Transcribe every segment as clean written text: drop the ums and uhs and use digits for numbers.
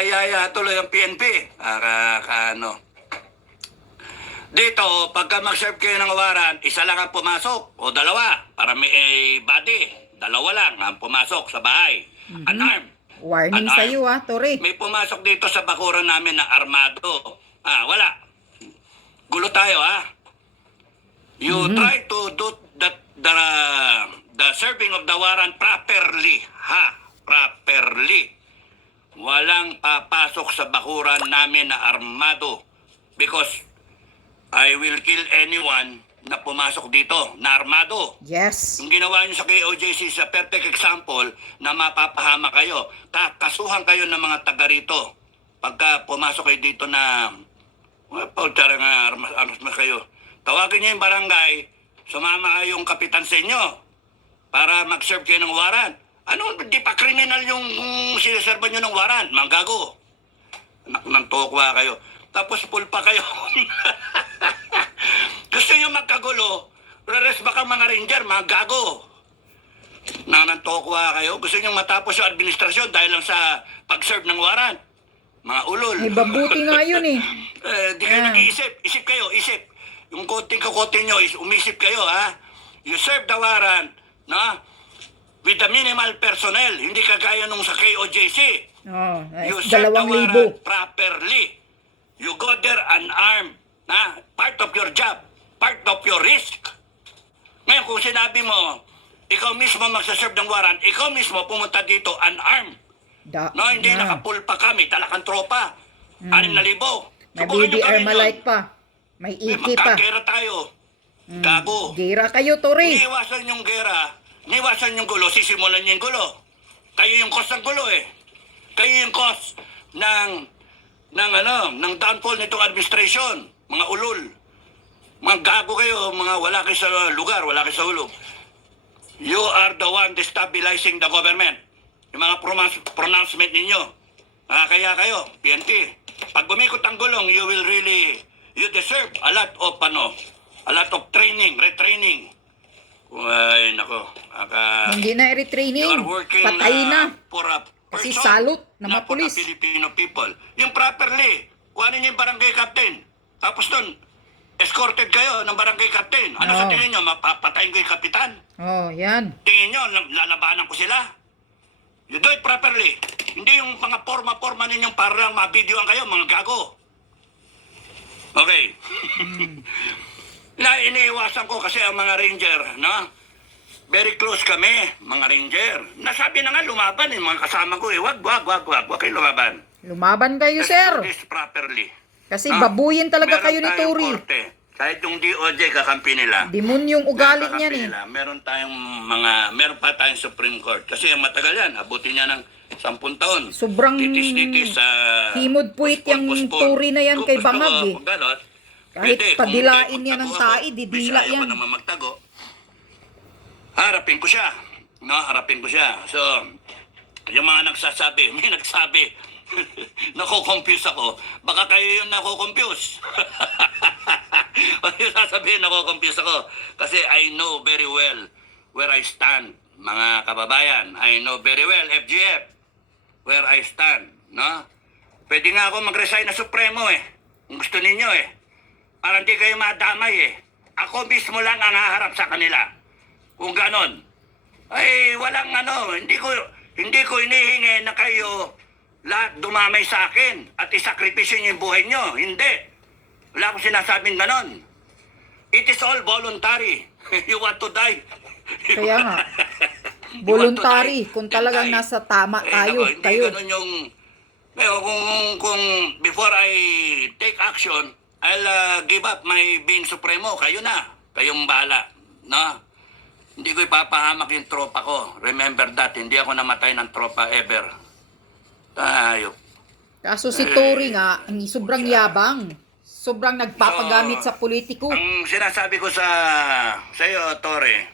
Yaya tuloy ang PNP. Ano. Dito, pagka mag-serve kayo ng warrant, isa lang ang pumasok o dalawa para may body. Dalawa lang ang pumasok sa bahay. Unarmed. Warning Unarmed. sa'yo Tori. May pumasok dito sa bakuran namin na armado. Wala. Gulo tayo You try to do the serving of the warrant properly. Properly. Walang papasok sa bakuran namin na armado. Because I will kill anyone na pumasok dito, na armado. Yes. Yung ginawa nyo sa KOJC sa perfect example na mapapahama kayo. Kasuhan kayo ng mga taga rito. Pagka pumasok kayo dito na armas kayo. Tawagin nyo yung barangay, sumama kayong kapitan sa inyo para mag-serve kayo ng warrant. Ano, di pa kriminal yung sinaserva nyo ng warrant, mga gago. Anak ng tokwa kayo. Tapos pulpa kayo. Gusto nyo magkagulo, reres baka mga ranger, mga gago. Nanantokwa kayo. Gusto nyo matapos yung administrasyon dahil lang sa pag-serve ng warrant. Mga ulol. Ay, babuti nga yun Di kayo nag-iisip. Isip kayo, isip. Yung konting-kote nyo, umisip kayo, You serve the warrant, with the minimal personnel. Hindi kagaya nung sa KOJC. You serve the warrant properly. You go there unarmed. Part of your job. Part of your risk. Ngayon, kung sinabi mo, ikaw mismo magsaserve ng warrant, ikaw mismo pumunta dito unarmed. Hindi nakapulpa kami, talagang tropa. 6,000. May BBR Malike pa. May iki pa. Magkagera tayo. Gago. Gera kayo, Tori. Iniiwasan yung gera. Iniiwasan yung gulo. Sisimulan niyo yung gulo. Kayo yung cause ng gulo Kayo yung cause ng downfall nitong administration. Mga ulol. Mga gago kayo. Mga wala kayo sa lugar. Wala kayo sa hulog. You are the one destabilizing the government. Yung mga pronouncement ninyo. Kaya kayo, PNP. Pag bumikot ang gulong, you deserve a lot of training, retraining. Ay, nako. Hindi na i-retraining. Patay na. Kasi salot na mga pulis. Filipino people. Yung properly, kuhanin niyo yung barangay captain. Tapos doon, escorted kayo ng barangay captain. Ano sa tingin nyo? Mapapatayin ko yung kapitan? Yan. Tingin nyo, lalabanan ko sila? You do it properly. Hindi yung mga forma-forma ninyong parang mabidyoan kayo, mga gago. Okay. Iniiwasan ko kasi ang mga ranger, very close kami, mga ranger. Nasabi na nga lumaban mga kasama ko Wag kayo lumaban. Lumaban kayo, sir. Do this properly. Kasi babuyin talaga kayo ni Tori. Kahit yung DOJ kakampi nila. Demonyong ugali niyan Meron pa tayong Supreme Court. Kasi matagal yan. Abutin niya ng 10 taon. Sobrang titis sa himod puwit yung Tori na yan kay Bangag Kahit padilain niya ng tae, didila yan. Ako naman magtago. Harapin ko siya. Harapin ko siya. So, yung mga nagsasabi, may nagsabi, nako-confuse ako. Baka kayo yung nako-confuse. Yung sasabihin, nako-confuse ako. Kasi I know very well where I stand. Mga kababayan, I know very well, FGF, where I stand. Pwede nga ako mag-resign na Supremo kung gusto ninyo para hindi kayo madamay Ako mismo lang ang haharap sa kanila. Kung ganon. Ay, walang hindi ko inihingi na kayo lahat dumamay sa akin at isakripisyo niyo yung buhay niyo. Hindi. Wala akong sinasabing ganon. It is all voluntary. You want to die. Kaya nga. Voluntary. Kung talagang nasa tama tayo. Hindi kayo. Ganun yung... Kung before I take action, I'll give up my being supremo. Kayo na. Kayong bahala. Hindi ko ipapahamak yung tropa ko. Remember that. Hindi ako namatay ng tropa ever. Tayo. Kaso si Tori nga, sobrang yabang. Sobrang nagpapagamit sa politiko. Ang sinasabi ko sa iyo, Tore,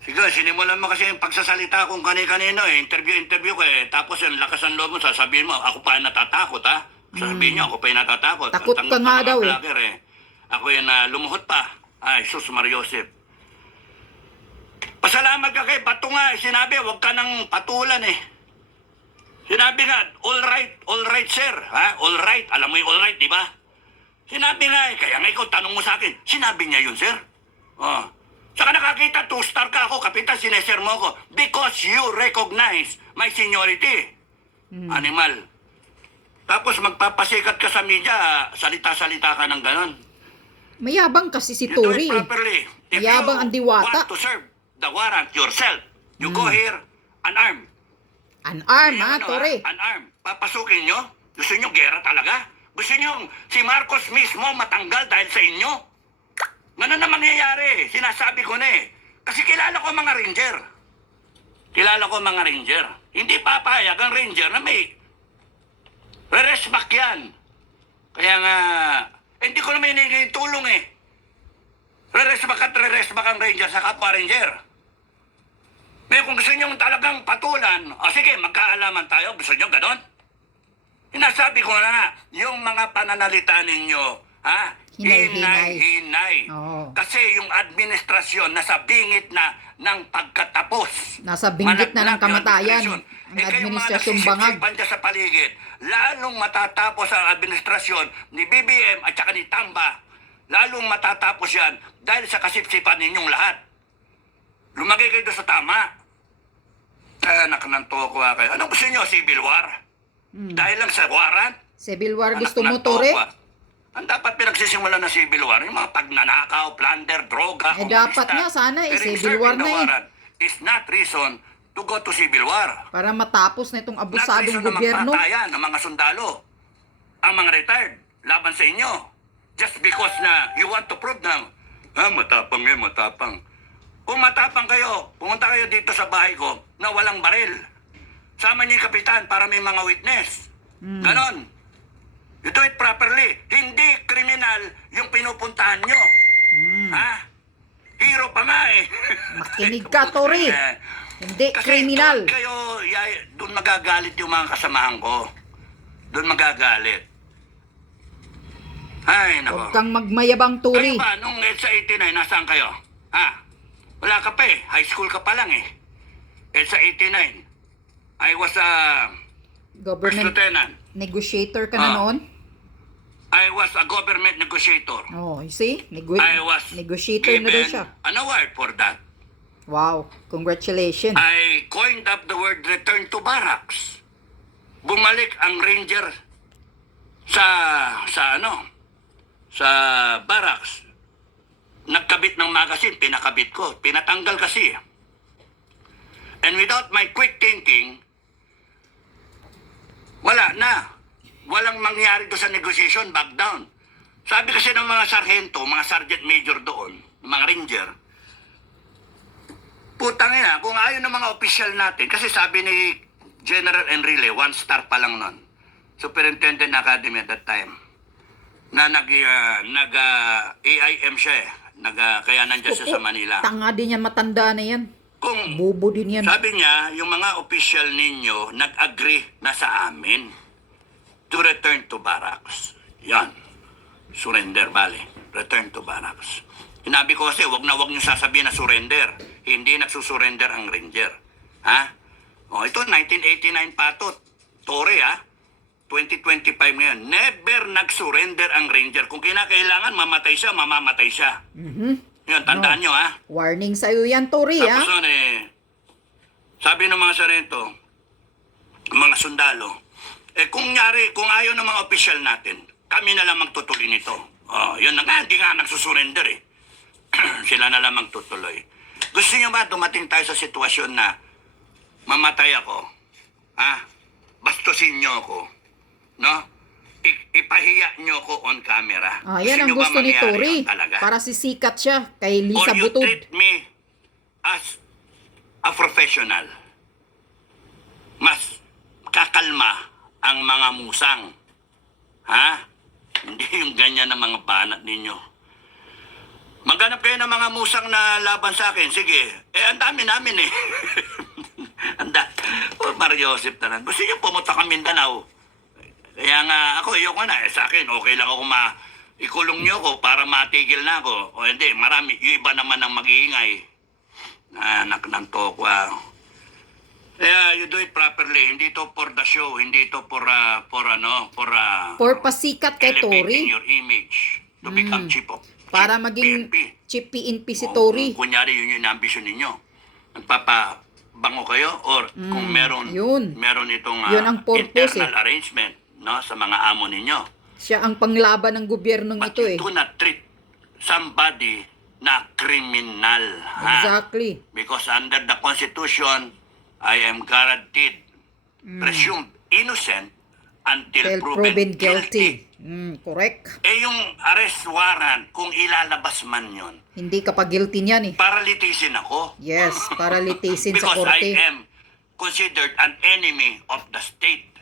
siguro, sinimulan mo kasi yung pagsasalita kung kani-kanino interview ko tapos yung lakas ng loob mo, sasabihin mo, ako pa yung natatakot Sasabihin niyo, ako pa yung natatakot. Takot ka nga daw Ako yung lumuhot pa. Ay, sus Mariosep. Pasalamat ka kay Bato nga, sinabi, huwag ka nang patulan Sinabi nga, all right, sir. Ha? All right. Alam mo yung all right, di ba? Sinabi nga, kaya nga ikaw tanong mo sa akin, sinabi niya yun, sir. Oh. Saka nakakita, 2-star ka ako, kapitan, sineser mo ako. Because you recognize my seniority. Animal. Tapos magpapasikat ka sa media, salita-salita ka ng ganon. Mayabang kasi si You do Tory. it properly. If Mayabang ang you diwata. want to serve the warrant yourself, you go here, unarmed. An-arm, ha, Ano, Tory? unarmed. Papasukin nyo? Gusto nyo gera talaga? Gusto nyo si Marcos mismo matanggal dahil sa inyo? Ganun na mangyayari. Sinasabi ko na eh. Kasi kilala ko mga ranger. Kilala ko mga ranger. Hindi papayag ang ranger na may re-resback yan. Kaya nga, hindi ko naman hinihingi yung tulong eh. Re-resback at re-resback ang ranger sa kapwa ranger. Ngayon kung gusto nyo talagang patulan, o sige, magkaalaman tayo. Gusto nyo ganon? Sinasabi ko na nga, yung mga pananalita ninyo, ha? Hinay-hinay. Hinay-hinay. Oo. Kasi yung administrasyon nasa bingit na ng pagkatapos. Nasa binggit na ng Malaglag yung kamatayan. administrasyon. Ang Kayong mga administrasyong bangag. nagsisisipan dyan sa paligid, lalong matatapos ang administrasyon ni BBM at saka ni Tamba. Lalong matatapos yan dahil sa kasipsipan ninyong lahat. Lumagay kayo doon sa tama. Anak ng toko kayo. Anong gusto nyo? Civil war? Dahil lang sa warrant? Civil War Anak gusto mo, ng Tory? tokwa. Ang dapat pinagsisimula ng civil war, yung mga pagnanakaw, plunder, droga, Eh, komunista. dapat nga sana eh, Pero civil serving war the na eh. warrant is not reason to go to civil war. Para matapos na itong Not abusadong reason na gobyerno. magpatayan ng mga sundalo, ang mga retired, laban sa inyo. Just because na you want to prove na, matapang eh, matapang. Kung matapang kayo, pumunta kayo dito sa bahay ko na walang baril. Sama niyo yung kapitan para may mga witness. Ganon. You do it properly. Hindi kriminal yung pinupuntahan nyo. Ha? Hero pa nga eh. Makinig ka, Tory. Hindi Kasi kriminal. doon kayo, doon magagalit yung mga kasamahan ko. Doon magagalit. Ay, nako. Huwag kang magmayabang, Tory. Kayo ba, nung EDSA 89, nasaan kayo? Ha? Wala ka pa eh. High school ka pa lang eh. EDSA 89. I was a first Government lieutenant. negotiator ka na noon? I was a government negotiator. Oh, you see? I was Negotiator na daw given siya. an award for that. Wow, congratulations. I coined up the word return to barracks. Bumalik ang ranger sa barracks. Nagkabit ng magazine, pinakabit ko. Pinatanggal kasi. And without my quick thinking, wala na. Walang mangyari doon sa negotiation, back down. Sabi kasi ng mga sarhento, mga sergeant major doon, mga ranger, putang ina, kung ayaw ng mga opisyal natin, kasi sabi ni General Enrile, 1 star pa lang nun, Superintendent Academy at that time, na nag-AIM siya eh, kaya nandiyan siya sa Manila. Tanga din yan, matanda na yan. Kung Bobo din yan. sabi niya, yung mga opisyal ninyo nag-agree na sa amin to return to barracks. Yan. Surrender, bale. Return to barracks. Sinabi ko kasi, wag niyo sasabihin na surrender. Hindi nagsusurrender ang ranger. Ha? O, ito, 1989 pa to. Tore, ha? 2025 ngayon. Never nag-surrender ang ranger. Kung kinakailangan, mamatay siya, mamamatay siya. Yan, tandaan nyo, ha? Warning sa'yo yan, Tory, ha? Tapos nun sabi ng mga sarento, mga sundalo, kung ayaw ng mga opisyal natin, kami na lang magtutuloy nito. Oh, yun na nga, hindi nga nagsusurrender eh. Sila na lang magtutuloy. Gusto nyo ba dumating tayo sa sitwasyon na mamatay ako? Ha? Bastusin nyo ako. No? Ipahiya nyo ako on camera. Yan ang nyo ba gusto ni mangyari Tory. yun talaga? Para sisikat siya kay Lisa Or you Butod. treat me as a professional. Mas kakalma ang mga musang. Ha? Hindi yung ganyan na mga banat ninyo. Maghanap kayo ng mga musang na laban sa akin. Sige. Ang dami namin eh. Mario Joseph na lang. Gusto nyo pumunta ka Mindanao. Kaya nga ako, ayoko na. Sa akin, okay lang ako ikulong nyo ko para matigil na ako. O hindi, marami. Yung iba naman ang mag-iingay. Anak ng tokwa. Yeah, you do it properly. Hindi to for the show, hindi to for For pasikat kay elevating Tory. your image to become chief of Para chief maging PNP. chief PNP si O, Tory. Kung kunyari yun yung ambisyon ninyo. Nagpapabango kayo or kung yun. meron itong Yun ang purpose, internal arrangement, no, sa mga amo ninyo. Siya ang panglaban ng gobyernong But ito you eh. do not treat somebody na kriminal. Ha? Exactly. Because under the Constitution, I am guaranteed presumed innocent until Till proven guilty. Correct. Eh yung arrest warrant, kung ilalabas man yun, Hindi ka pa guilty niyan eh. paralitisin ako. Yes, para litisin sa Because I korte. am considered an enemy of the state.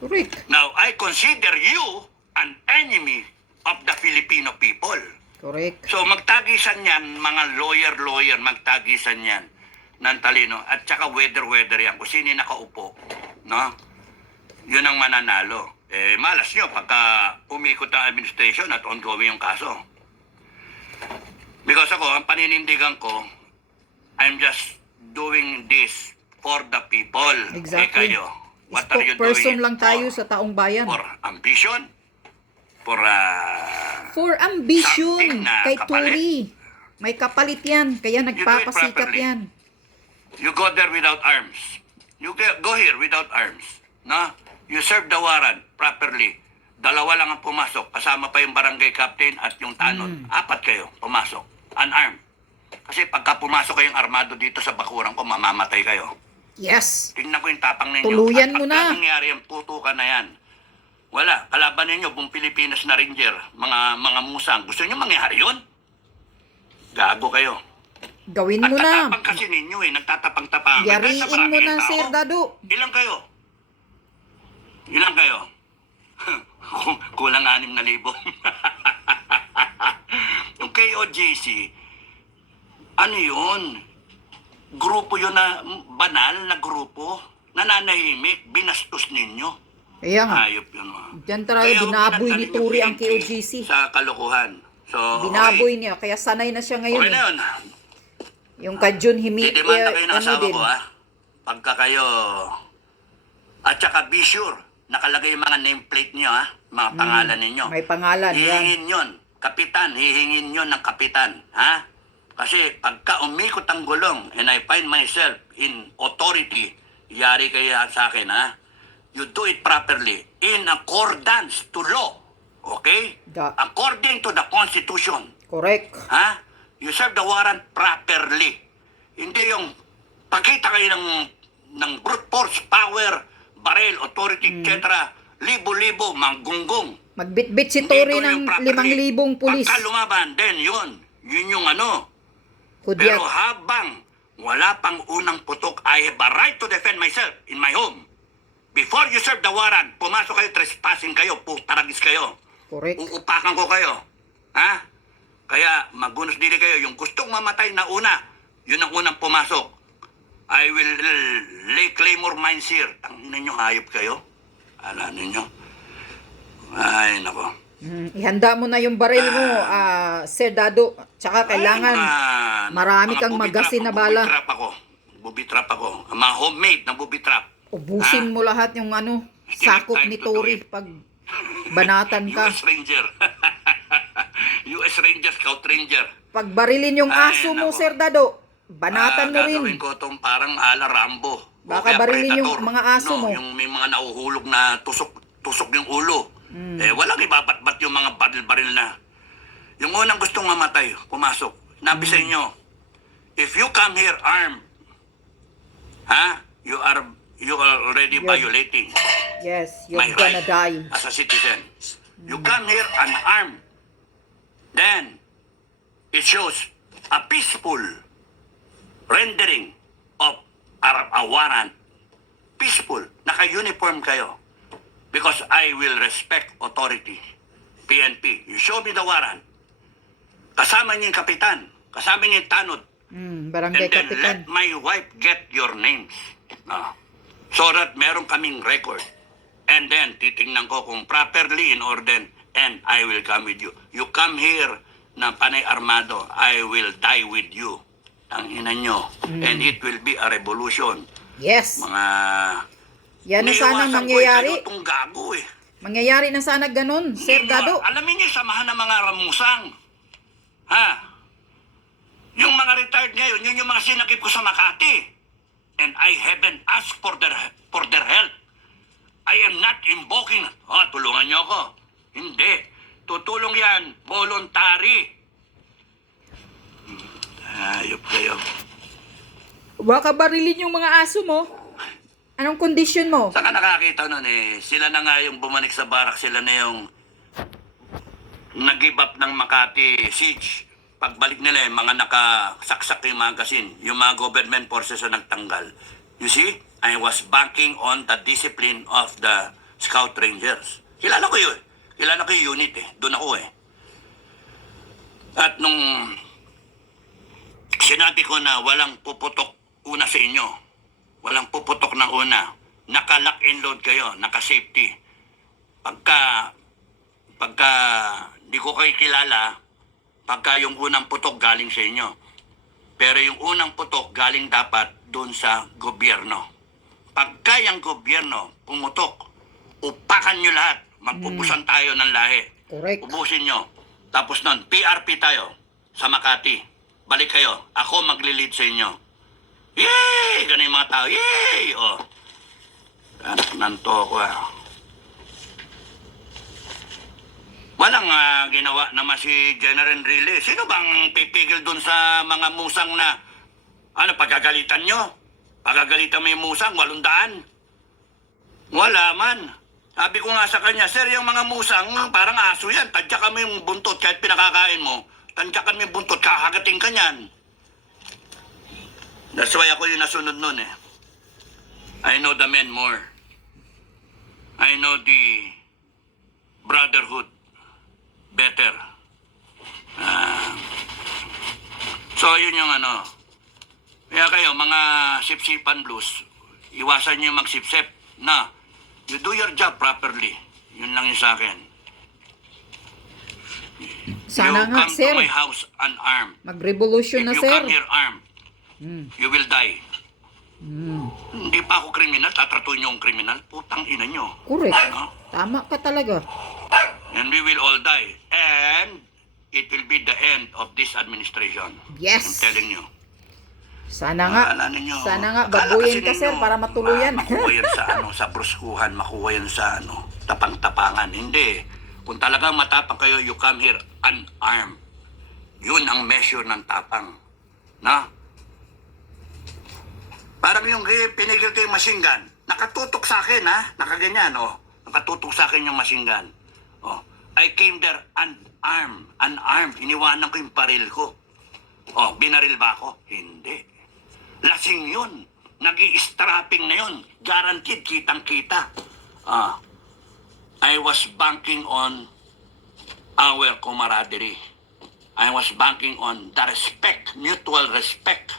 Correct. Now, I consider you an enemy of the Filipino people. Correct. So, magtagisan yan, mga lawyer, magtagisan yan ng talino. At saka weather yan. Kung sino yung nakaupo, no? Yun ang mananalo. Eh, malas nyo pagka umikot ang administration at ongoing yung kaso. Because ako, ang paninindigan ko, I'm just doing this for the people. Exactly. Eh kayo, what are you doing Spokesperson it lang tayo for? sa taong bayan. For ambition? For ambition something na kay kapalit? Tory. May kapalit yan. Kaya nagpapasikat properly. yan. You go there without arms. You go here without arms. No? You serve the warrant properly. Dalawa lang ang pumasok. Kasama pa yung barangay captain at yung tanod. 4 kayo pumasok. Unarmed. Kasi pagka pumasok kayong armado dito sa bakuran ko, mamamatay kayo. Yes. Tingnan ko yung tapang ninyo. Tuluyan At mo pagka na. nangyari yung putukan na yan, wala. Kalaban ninyo, buong Pilipinas na ranger, mga musang. Gusto nyo mangyari yun? Gago kayo. Gawin mo na. Nagtatapang kasi ninyo eh. Nagtatapang-tapang. Yariin Kahit sa mo maraming na, tao. Sir Dado. Ilan kayo? Ilan kayo? Kulang 6,000. Yung KOJC, ano yun? Grupo yun na, banal na grupo. Nananahimik, binastos ninyo. Kaya nga. Hayop yun. Diyan talaga Kaya binaboy ni pinagdalin Tory yung ang PNP KOJC. Sa kalokohan. So, Binaboy niya. Kaya sanay na siya ngayon Okay na eh. yun. Yung kay Jun Himi, Didemanda kayo ng ano asawa din. ko, ha? Pagka kayo... At saka be sure, nakalagay yung mga nameplate nyo, ha? Mga pangalan ninyo. May pangalan yan. Hihingin yun. Kapitan, hihingin yun ng kapitan, ha? Kasi pagka umikot ang gulong and I find myself in authority, yari kayo sa akin, ha? You do it properly in accordance to law. Okay? According to the Constitution. Correct. Ha? You serve the warrant properly. Hindi yung pakita kayo ng brute force, power, barrel, authority, etc. Libo-libo, manggunggong. Magbitbit si Hindi Tory ito yung ng properly. 5,000 pulis. Pagka lumaban, then yun. Yun yung ano. Kudyat. Pero habang wala pang unang putok, I have a right to defend myself in my home. Before you serve the warrant, pumasok kayo, trespassing kayo, taragis kayo. Correct. Uupakan ko kayo. Ha? Kaya magunos dili kayo. Yung gustong mamatay na una, yun ang unang pumasok. I will lay claymore mines here. Tangin ninyo, hayop kayo. Ala ninyo. Ay, nako. Ihanda mo na yung baril mo, Sir Dado. Tsaka kailangan marami kang magasin na bala. Bubitrap ako. Mga homemade na bubitrap. Ubusin mo lahat yung sakop ni Tory pag banatan ka. US Ranger. US Ranger, Scout Ranger. Pag barilin yung aso mo, nako. Sir Dado, banatan mo rin. Gagawin ko itong parang ala Rambo. Baka O kaya barilin yung Predator. mga aso mo. Yung may mga nauhulog na tusok yung ulo. Walang ibabat-bat yung mga baril-baril na. Yung unang gustong mamatay, pumasok. Nabi sa inyo, if you come here armed, you are already violating Yes, you're my gonna right die. as a citizen. You come here unarmed, then it shows a peaceful rendering of a warrant. Peaceful. Naka-uniform kayo. Because I will respect authority. PNP. You show me the warrant. Kasama niyo yung kapitan. Kasama niyo yung tanod. Barangay And then Kapitan. let my wife get your names. So that meron kaming record. And then, titingnan ko kung properly in order and I will come with you. You come here na panay armado, I will die with you. ang ina nyo. And it will be a revolution. Yes. Mga... Yan na sana Iniiwasan ko mangyayari. kayo itong gago eh. Mangyayari na sana ganun, Sir Dado. Alamin niyo, samahan ng mga ramusang. Ha? Yung mga retired ngayon, yun yung mga sinakip ko sa Makati. And I haven't asked for their help. I am not invoking. Tulungan niyo ako. Hindi. Tutulong yan. Voluntary. Ayop kayo. Baka barilin yung mga aso mo. Anong kondisyon mo? Saka nakakita nun eh. Sila na nga yung bumalik sa barak. Sila na yung nag-give up ng Makati siege. Pagbalik nila eh, mga nakasaksak yung magazine. Yung mga government forces na nagtanggal. You see? I was banking on the discipline of the Scout Rangers. Kilala ko yun. Kilala ko yung unit eh. Doon ako eh. At nung sinabi ko na walang puputok una sa inyo. Walang puputok na una. Naka-lock and load kayo. Naka-safety. Pagka di ko kayo kilala, pagka yung unang putok galing sa inyo. Pero yung unang putok galing dapat doon sa gobyerno. Pagka yung gobyerno pumutok, upakan nyo lahat. Magpupusan tayo ng lahi. Correct. Ubusin nyo. Tapos nun, PRP tayo sa Makati. Balik kayo. Ako magli-lead sa inyo. Yay! Ganun yung mga tao. Yay! Oh. Anak nanto ako ah. Walang ginawa naman si General Enrile. Sino bang pipigil dun sa mga musang na pagagalitan nyo? Pagagalitan mo yung musang, 800. Wala man. Sabi ko nga sa kanya, sir, yung mga musang, parang aso yan. Tadyakan mo yung buntot kahit pinakakain mo. Tadyakan mo yung buntot, kakagating ka niyan. That's why ako yung nasunod nun eh. I know the men more. I know the brotherhood better. So, yun yung ano. Kaya kayo, mga sipsipan blues, iwasan nyo yung magsipsip na you do your job properly. Yun lang yung sa akin. Sana you nga, come sir. to my house unarmed. Mag-revolution na, If you sir. come here armed, you will die. Hindi pa ako kriminal, tatratuin nyo yung kriminal. Putang ina nyo. Correct. No? Tama ka talaga. And we will all die. And it will be the end of this administration. Yes. I'm telling you. Sana nga. Akala ninyo, Sana nga, akala baguhin kasi ka, sir, ninyo, para matuluyan. makuha yan sa sa bruskuhan, makuha yan sa tapang-tapangan. Hindi. Kung talagang matapang kayo, you come here unarmed. Yun ang measure ng tapang. Na? Parang yung pinigil ko yung machine gun. Nakatutok sa akin, ha? Nakaganyan, oh. Nakatutok sa akin yung machine gun. Oh. I came there unarmed. Unarmed. Iniwanan ko yung baril ko. Oh, binaril ba ako? Hindi. Lasing yun. Nag-i-strapping na yun. Guaranteed, kitang-kita. I was banking on our camaraderie. I was banking on the respect, mutual respect.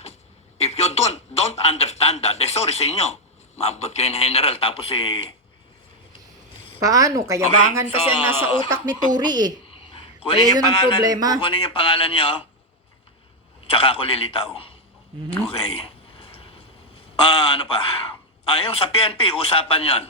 If you don't understand that, sorry sa inyo. Maabot kayo ng general, tapos Paano? Kayabangan Okay, kasi ang so- nasa utak ni Turi eh. kunin Kaya yung yun ang pangalan, problema. kunin yung pangalan niyo, tsaka ako lilitaw. Okay. Ano pa? Yung sa PNP, usapan yon.